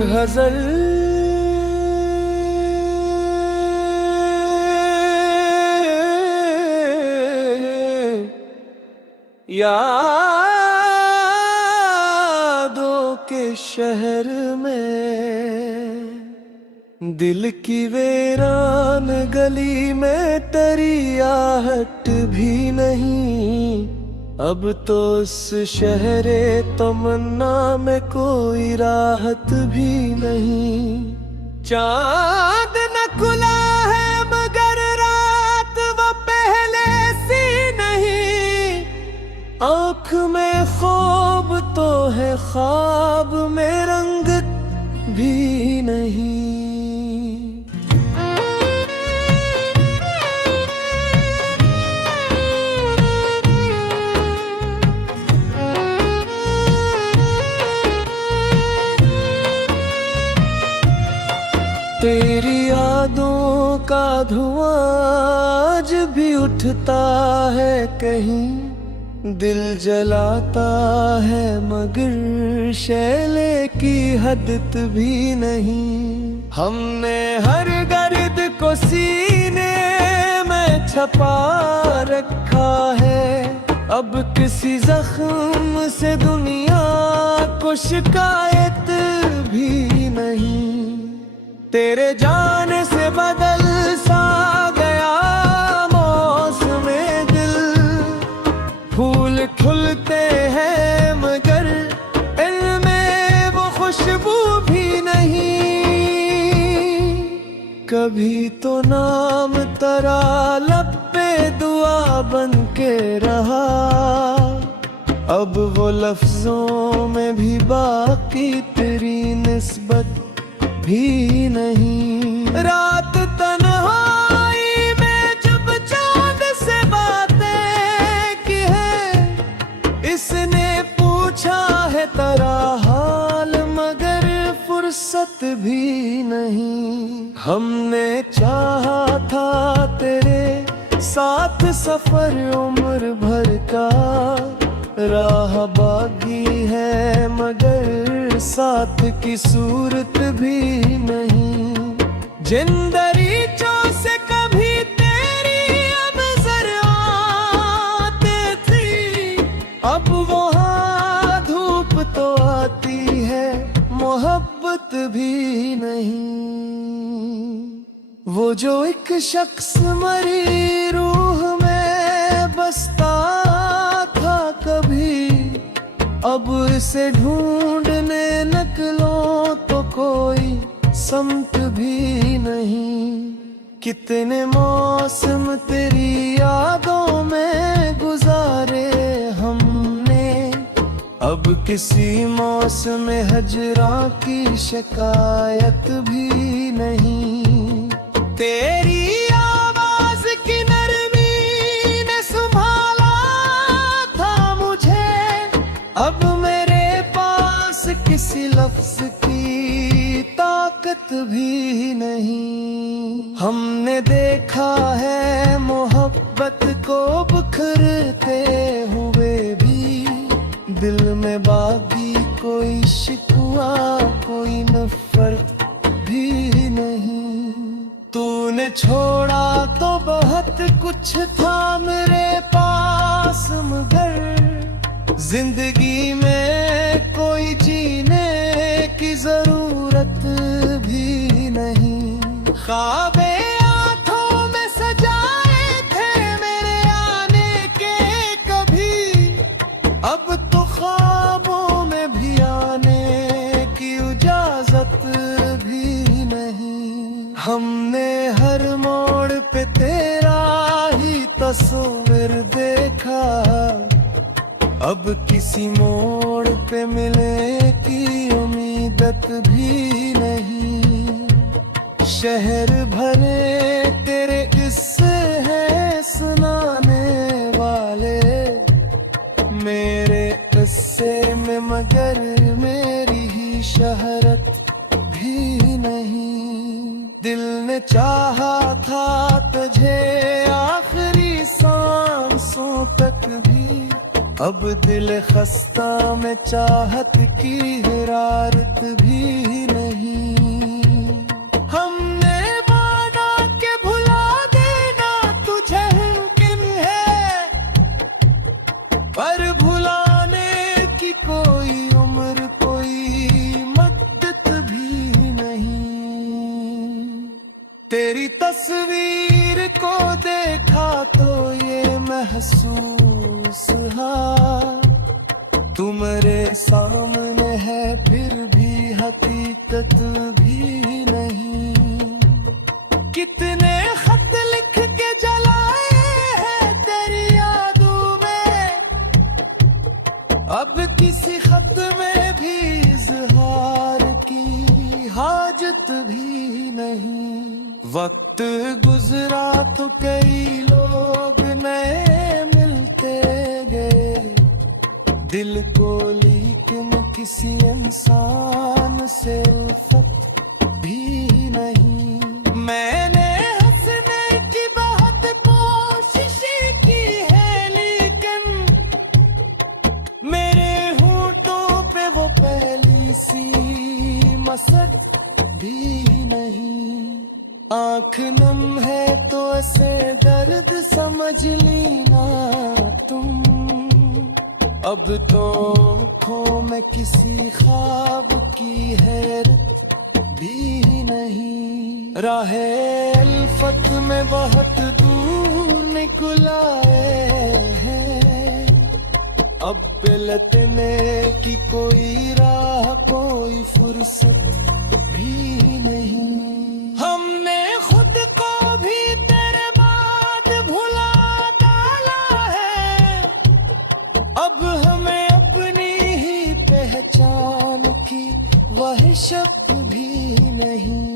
गजल यादों के शहर में, दिल की वीरान गली में तेरी आहट भी नहीं। अब तो उस शहरे तमन्ना में कोई राहत भी नहीं। चांद न खुला है मगर रात वो पहले सी नहीं। आँख में ख्वाब तो है, ख्वाब में रंग भी नहीं। तेरी यादों का धुआं आज भी उठता है कहीं। दिल जलाता है मगर शैले की हदत भी नहीं। हमने हर गर्द को सीने में छपा रखा है। अब किसी जख्म से दुनिया को शिकायत भी नहीं। तेरे जाने से बदल सा गया मौसमे दिल। फूल खिलते हैं मगर इनमें वो खुशबू भी नहीं। कभी तो नाम तेरा लब पे दुआ बन के रहा। अब वो लफ्जों में भी बाकी तेरी निस्बत भी नहीं। रात तन्हाई में जब चांद से बातें की है, इसने पूछा है तेरा हाल मगर फुर्सत भी नहीं। हमने चाहा था तेरे साथ सफर उम्र भर का। राह बागी है मगर साथ की सूरत भी नहीं। जिन दरीचों से कभी तेरी नजर आती थी, अब वहाँ धूप तो आती है, मोहब्बत भी नहीं। वो जो एक शख्स मरी रूह में बसता था कभी, अब इसे ढूंढने निकलो तो कोई समत भी नहीं। कितने मौसम तेरी यादों में गुजारे हमने। अब किसी मौसम हजरा की शिकायत भी नहीं। तेरी आवाज की नरमी ने संभाला था मुझे। अब मेरे पास किसी लफ्ज की ताकत भी नहीं। हमने देखा है मोहब्बत को बिखरते हुए भी। दिल में बाकी कोई शिकवा कोई नफरत भी नहीं। तूने छोड़ा तो बहुत कुछ था मेरे पास मगर जिंदगी में कोई जीने की जरूरत भी नहीं। ख्वाबे आंखों में सजाए थे मेरे आने के कभी, अब तो ख्वाबों में भी आने की इजाजत भी नहीं। हमने हर मोड़ पे तेरा ही तस्वीर देखा। अब किसी मोड़ पे मिले की उम्मीदत भी नहीं। शहर भरे तेरे किस्से हैं सुनाने वाले। मेरे किस्से में मगर मेरी ही शहरत भी नहीं। दिल ने चाहा था तुझे आखिरी सांसों तक भी, अब दिल खस्ता में चाहत की हरारत भी नहीं। हमने माना के भुला देना तुझे मुमकिन है, पर भुलाने की कोई उम्र कोई मद्दत भी नहीं। तेरी तस्वीर को देखा तो ये महसूस हाँ, तू मेरे सामने है फिर भी हकीकत भी नहीं। कितने खत लिख के जलाए हैं तेरी यादों में, अब किसी खत में भी इजहार की हाजत भी नहीं। वक्त गुजरा तो कई लोग नए मिलते गए दिल को, लेकिन किसी इंसान से उल्फत भी नहीं। मैंने हंसने की बहुत कोशिश की है, लेकिन मेरे होठों पे वो पहली सी मसक भी नहीं। आँख नम है तो ऐसे दर्द समझ लेना तुम, अब तो आँखों में किसी ख्वाब की हैरत भी नहीं। राहे अल्फत में बहुत दूर निकल आए हैं, अब पलटने की कोई राह कोई फुर्सत भी नहीं। हमने खुद को भी तेरे बाद भुला डाला है, अब हमें अपनी ही पहचान की वहशत भी नहीं।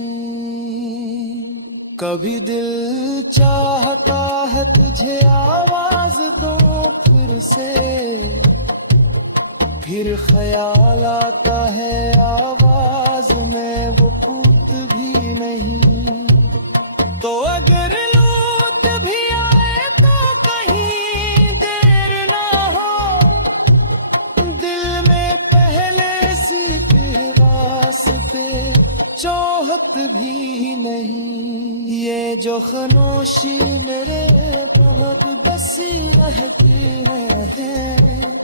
कभी दिल चाहता है तुझे आवाज दो फिर से, फिर ख्याल आता है आवाज में वो कूट भी नहीं। तो अगर लूट भी आए तो कहीं देर ना हो, दिल में पहले सी के रास्ते चाहत भी नहीं। ये जो खामोशी मेरे बहुत बसी रहती है,